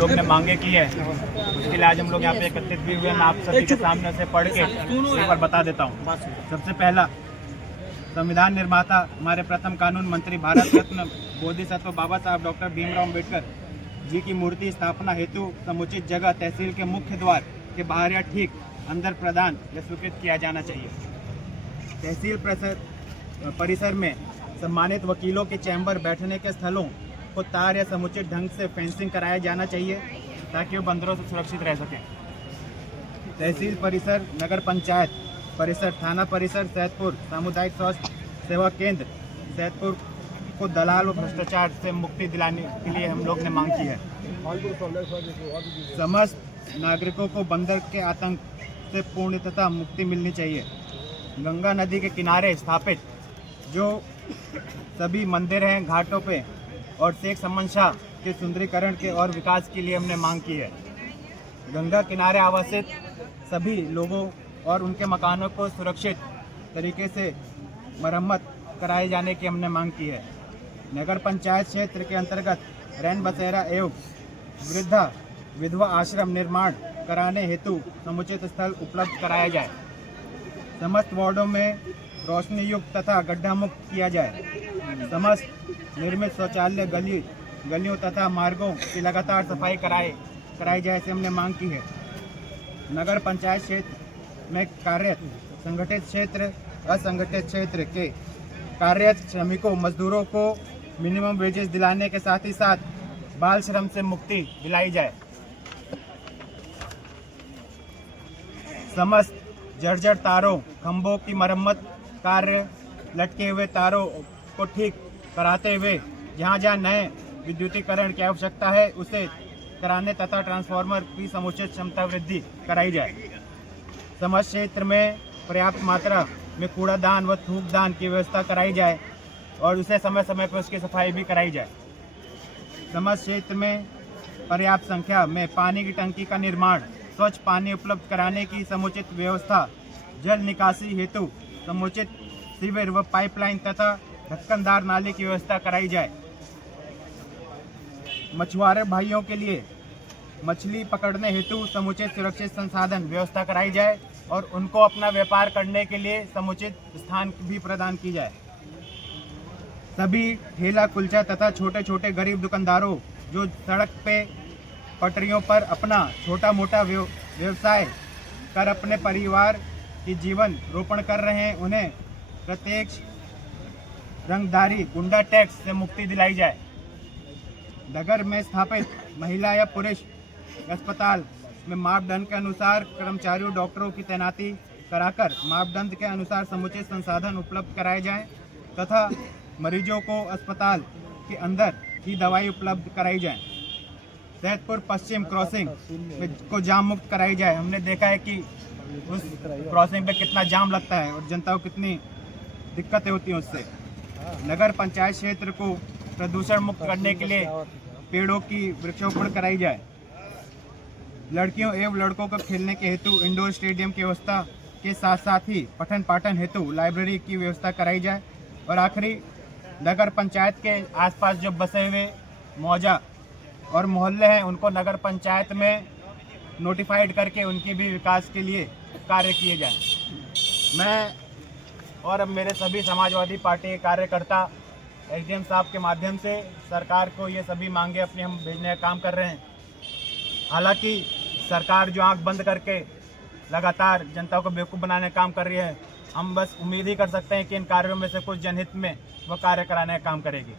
लोग ने मांगे की है, उसके लिए आज हम लोग यहाँ पे एकत्रित भी हुए। मैं आप सभी के सामने से पढ़ के एक बार बता देता हूँ। सबसे पहला, संविधान निर्माता हमारे प्रथम कानून मंत्री भारत रत्न बोधिसत्व बाबा साहब डॉक्टर भीमराव अम्बेडकर जी की मूर्ति स्थापना हेतु समुचित जगह तहसील के मुख्य द्वार के बाहर या ठीक अंदर प्रदान या स्वीकृत किया जाना चाहिए। तहसील परिसर में सम्मानित वकीलों के चैम्बर बैठने के स्थलों को तार या समुचित ढंग से फेंसिंग कराया जाना चाहिए ताकि वो बंदरों से सुरक्षित रह सकें। तहसील परिसर, नगर पंचायत परिसर, थाना परिसर सैदपुर, सामुदायिक स्वास्थ्य सेवा केंद्र सैदपुर को दलाल व भ्रष्टाचार से मुक्ति दिलाने के लिए हम लोग ने मांग की है। समस्त नागरिकों को बंदर के आतंक से पूर्णतः मुक्ति मिलनी चाहिए। गंगा नदी के किनारे स्थापित जो सभी मंदिर हैं घाटों पे और शेख समन शाह के सुंदरीकरण के और विकास के लिए हमने मांग की है। गंगा किनारे आवासित सभी लोगों और उनके मकानों को सुरक्षित तरीके से मरम्मत कराए जाने की हमने मांग की है। नगर पंचायत क्षेत्र के अंतर्गत रैन बसेरा एवं वृद्धा विधवा आश्रम निर्माण कराने हेतु समुचित स्थल उपलब्ध कराया जाए। समस्त वार्डों में रोशनी युक्त तथा गड्ढा मुक्त किया जाए। समस्त निर्मित शौचालय गलियों तथा मार्गों की लगातार सफाई कराई जाए, ऐसे हमने मांग की है। नगर पंचायत क्षेत्र में कार्यरत संगठित क्षेत्र, असंगठित क्षेत्र के कार्यरत श्रमिकों मजदूरों को मिनिमम वेजेस दिलाने के साथ ही साथ बाल श्रम से मुक्ति दिलाई जाए। समस्त जर्जर तारों खंभों की मरम्मत कार्य, लटके हुए तारों को ठीक कराते हुए जहां नए विद्युतीकरण की आवश्यकता है उसे कराने तथा ट्रांसफार्मर की समुचित क्षमता वृद्धि कराई जाए। समस्त क्षेत्र में पर्याप्त मात्रा में कूड़ादान व थूकदान की व्यवस्था कराई जाए और उसे समय समय पर उसकी सफाई भी कराई जाए। समस्त क्षेत्र में पर्याप्त संख्या में पानी की टंकी का निर्माण, स्वच्छ पानी उपलब्ध कराने की समुचित व्यवस्था, जल निकासी हेतु समुचित सीवर व पाइपलाइन तथा ढक्कनदार नाले की व्यवस्था कराई जाए। मछुआरे भाइयों के लिए मछली पकड़ने हेतु समुचित सुरक्षित संसाधन व्यवस्था कराई जाए और उनको अपना व्यापार करने के लिए समुचित स्थान भी प्रदान की जाए। सभी ठेला कुलचा तथा छोटे छोटे गरीब दुकानदारों जो सड़क पे पटरियों पर अपना छोटा मोटा व्यवसाय कर अपने परिवार की जीवन रोपण कर रहे हैं, उन्हें प्रत्यक्ष रंगदारी गुंडा टैक्स से मुक्ति दिलाई जाए। नगर में स्थापित महिला या पुरुष अस्पताल में मापदंड के अनुसार कर्मचारियों डॉक्टरों की तैनाती कराकर मापदंड के अनुसार समुचित संसाधन उपलब्ध कराए जाएं तथा मरीजों को अस्पताल के अंदर ही दवाई उपलब्ध कराई जाए। सैदपुर पश्चिम क्रॉसिंग को जाम मुक्त कराई जाए। हमने देखा है कि उस क्रॉसिंग पे कितना जाम लगता है और जनता को कितनी दिक्कतें होती हैं उससे। नगर पंचायत क्षेत्र को प्रदूषण मुक्त करने के लिए पेड़ों की वृक्षारोपण कराई जाए। लड़कियों एवं लड़कों को खेलने के हेतु इंडोर स्टेडियम की व्यवस्था के साथ साथ ही पठन पाठन हेतु लाइब्रेरी की व्यवस्था कराई जाए। और आखिरी, नगर पंचायत के आसपास जो बसे हुए मौजा और मोहल्ले हैं उनको नगर पंचायत में नोटिफाइड करके उनकी भी विकास के लिए कार्य किए जाएं। मैं और अब मेरे सभी समाजवादी पार्टी के कार्यकर्ता एसडीएम साहब के माध्यम से सरकार को ये सभी मांगे अपनी हम भेजने का काम कर रहे हैं। हालांकि सरकार जो आंख बंद करके लगातार जनता को बेवकूफ़ बनाने का काम कर रही है, हम बस उम्मीद ही कर सकते हैं कि इन कार्यों में से कुछ जनहित में वह कार्य कराने का काम करेगी।